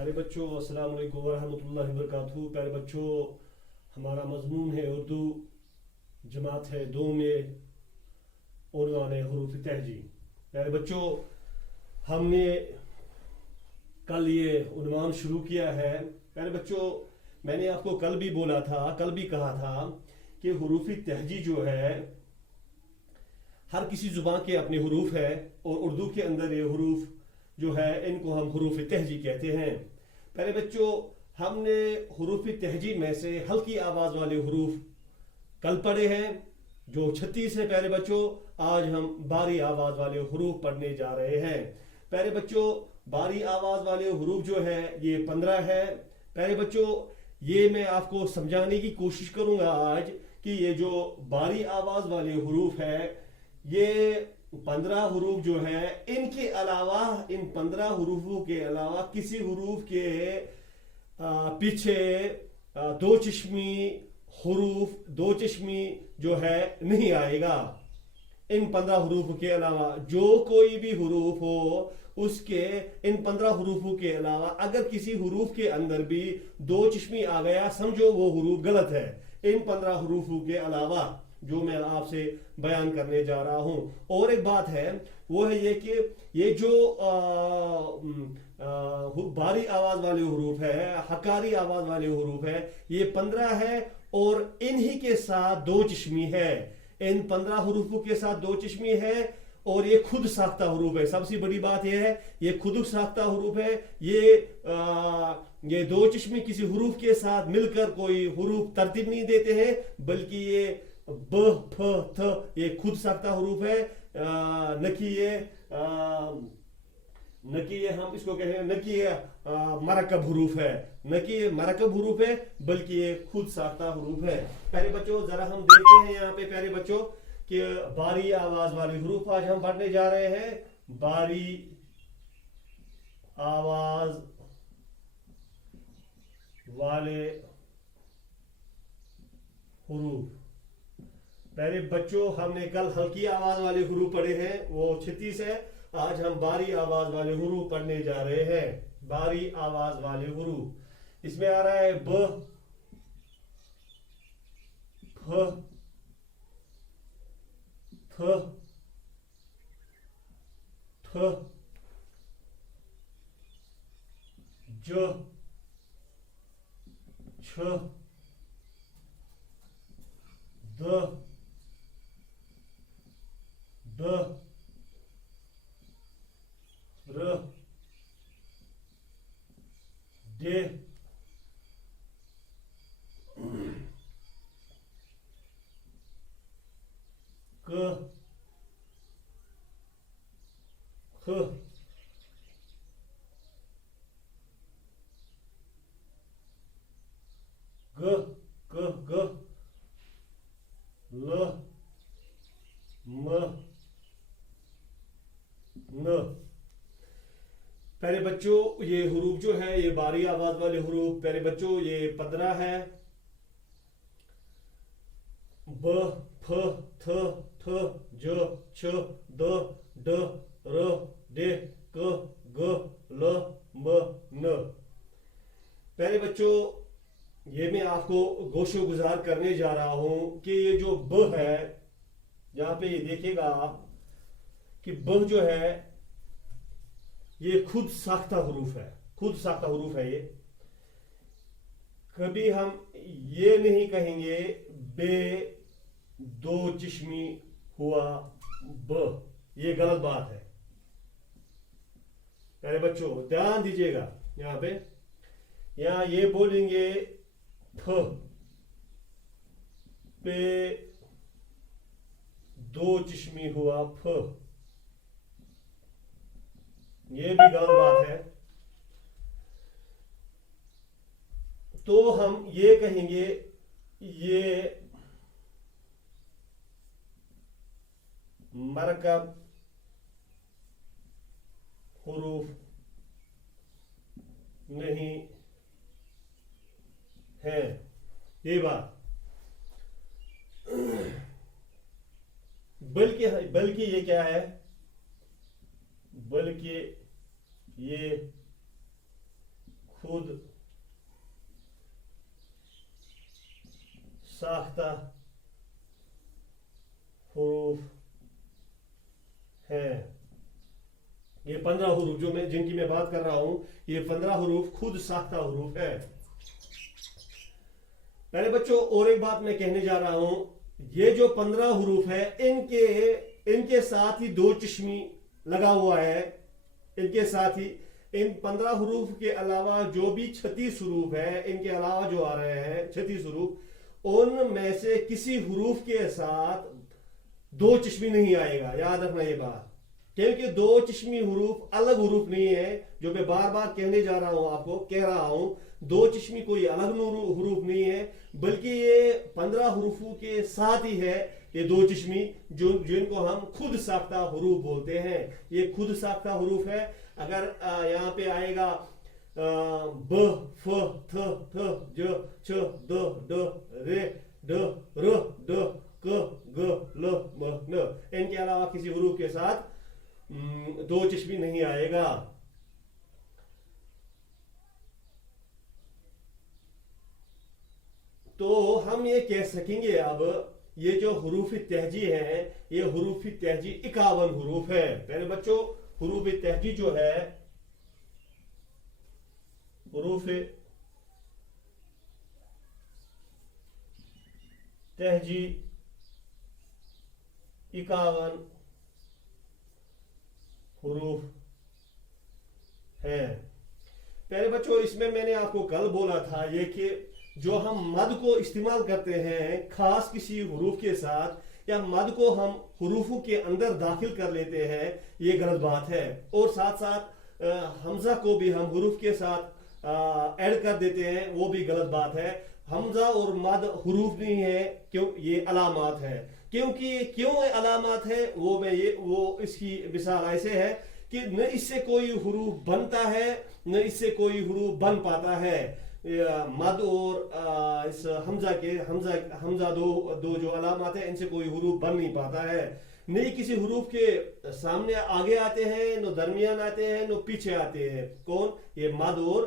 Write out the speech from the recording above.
پیارے بچوں السلام علیکم ورحمۃ اللہ وبرکاتہ. پیارے بچوں ہمارا مضمون ہے اردو جماعت ہے دو میں عنوان ہے حروف تہجی. پیارے بچوں ہم نے کل یہ عنوان شروع کیا ہے. پیارے بچوں میں نے آپ کو کل بھی بولا تھا, کل بھی کہا تھا کہ حروف تہجی جو ہے ہر کسی زبان کے اپنے حروف ہے اور اردو کے اندر یہ حروف جو ہے ان کو ہم حروف تہجی کہتے ہیں. پیارے بچوں ہم نے حروف تہجی میں سے ہلکی آواز والے حروف کل پڑھے ہیں جو 36 ہے. پیارے بچوں آج ہم باری آواز والے حروف پڑھنے جا رہے ہیں. پیارے بچوں باری آواز والے حروف جو ہے یہ 15 ہے. پیارے بچوں یہ میں آپ کو سمجھانے کی کوشش کروں گا آج کہ یہ جو باری آواز والے حروف ہے یہ 15 حروف جو ہے ان کے علاوہ ان 15 حروفوں کے علاوہ کسی حروف کے پیچھے دو چشمی حروف دو چشمی جو ہے نہیں آئے گا. ان 15 حروف کے علاوہ جو کوئی بھی حروف ہو اس کے ان 15 حروفوں کے علاوہ اگر کسی حروف کے اندر بھی دو چشمی آ گیا سمجھو وہ حروف غلط ہے. ان 15 حروفوں کے علاوہ جو میں آپ سے بیان کرنے جا رہا ہوں. اور ایک بات ہے وہ ہے یہ کہ یہ جو باری آواز والے حروف ہے حکاری آواز والے حروف ہے یہ 15 ہے اور انہی کے ساتھ دو چشمی ہے. ان 15 حروفوں کے ساتھ دو چشمی ہے اور یہ خود ساختہ حروف ہے. سب سے بڑی بات یہ ہے یہ خود ساختہ حروف ہے. یہ دو چشمی کسی حروف کے ساتھ مل کر کوئی حروف ترتیب نہیں دیتے ہیں بلکہ یہ ب ف تھ یہ خود ساختہ حروف ہے. نہ کہ یہ ہم اس کو کہتے ہیں نہ کہ یہ مرکب حروف ہے نہ کہ یہ مرکب حروف ہے بلکہ یہ خود ساختہ حروف ہے. پیارے بچوں ذرا ہم دیکھتے ہیں یہاں پہ پیارے بچوں کہ باری آواز والے حروف آج ہم پڑھنے جا رہے ہیں. باری آواز والے حروف. پیارے بچوں ہم نے کل ہلکی آواز والے حروف پڑھے ہیں وہ 36 ہے. آج ہم باری آواز والے حروف پڑھنے جا رہے ہیں. باری آواز والے حروف اس میں آ رہا ہے ب ف تھ ٹھ ج چھ د ڈ ر ڈ ک خ گ ک گ ل م ن. پیارے بچوں یہ حروف جو ہے یہ باری آواز والے حروف پیارے بچوں یہ 15 ہے. ب ف تھ ٹھ ج چھ د ڈ ر ڈ ک گ ل م ن. پیارے بچوں یہ میں آپ کو گوش و گزار کرنے جا رہا ہوں کہ یہ جو ب ہے یہاں پہ یہ دیکھیے گا آپ کہ ب جو ہے یہ خود ساختہ حروف ہے. خود ساختہ حروف ہے. یہ کبھی ہم یہ نہیں کہیں گے بے دو چشمی ہوا ب, یہ غلط بات ہے. پیارے بچوں دھیان دیجیے گا یہاں پہ یہاں یہ بولیں گے ف پہ دو چشمی ہوا ف, یہ بھی غلط بات ہے. تو ہم یہ کہیں گے یہ مرکب حروف نہیں ہے. یہ بات بلکہ یہ کیا ہے بلکہ یہ خود ساختہ حروف ہیں. یہ 15 حروف جو جن کی میں بات کر رہا ہوں، یہ 15 حروف خود ساختہ حروف ہے. پہلے بچوں اور ایک بات میں کہنے جا رہا ہوں، یہ جو 15 حروف ہے ان کے ساتھ ہی دو چشمی لگا ہوا ہے. ان کے ساتھ ہی ان 15 حروف کے علاوہ جو بھی 36 حروف ہے، ان کے علاوہ جو آ رہے ہیں 36 حروف، ان میں سے کسی حروف کے ساتھ دو چشمی نہیں آئے گا. یاد رکھنا یہ بات، کیونکہ دو چشمی حروف الگ حروف نہیں ہے. جو میں بار بار کہنے جا رہا ہوں، آپ کو کہہ رہا ہوں، دو چشمی کوئی الگ حروف نہیں ہے، بلکہ یہ 15 حروفوں کے ساتھ ہی ہے. یہ دو چشمی جن کو ہم خود ساختہ حروف بولتے ہیں، یہ خود ساختہ حروف ہے. اگر یہاں پہ آئے گا ب، ف، تھ، ج، چ، د، ڈ، ر، ڈ، ر، ڈ، ک، گ، ل، م، ن، ان کے علاوہ کسی حروف کے ساتھ دو چشمی نہیں آئے گا. تو ہم یہ کہہ سکیں گے اب یہ جو حروف تہجی ہیں، یہ حروف تہجی 51 حروف ہے. پہلے بچوں حروف تہجی جو ہے، حروف تہجی 51 حروف ہیں. پہلے بچوں اس میں نے آپ کو کل بولا تھا یہ کہ جو ہم مد کو استعمال کرتے ہیں خاص کسی حروف کے ساتھ، یا مد کو ہم حروفوں کے اندر داخل کر لیتے ہیں، یہ غلط بات ہے. اور ساتھ ساتھ حمزہ کو بھی ہم حروف کے ساتھ ایڈ کر دیتے ہیں، وہ بھی غلط بات ہے. حمزہ اور مد حروف نہیں ہے، کیوں؟ یہ علامات ہے. کیونکہ کیوں علامات ہے وہ اس کی مثال ایسے ہے کہ نہ اس سے کوئی حروف بنتا ہے، نہ اس سے کوئی حروف بن پاتا ہے. مد اور اس حمزہ دو جو علامات ہیں، ان سے کوئی حروف بن نہیں پاتا ہے. نہیں کسی حروف کے سامنے آگے آتے ہیں، نہ درمیان آتے ہیں، نہ پیچھے آتے ہیں. کون؟ یہ مد اور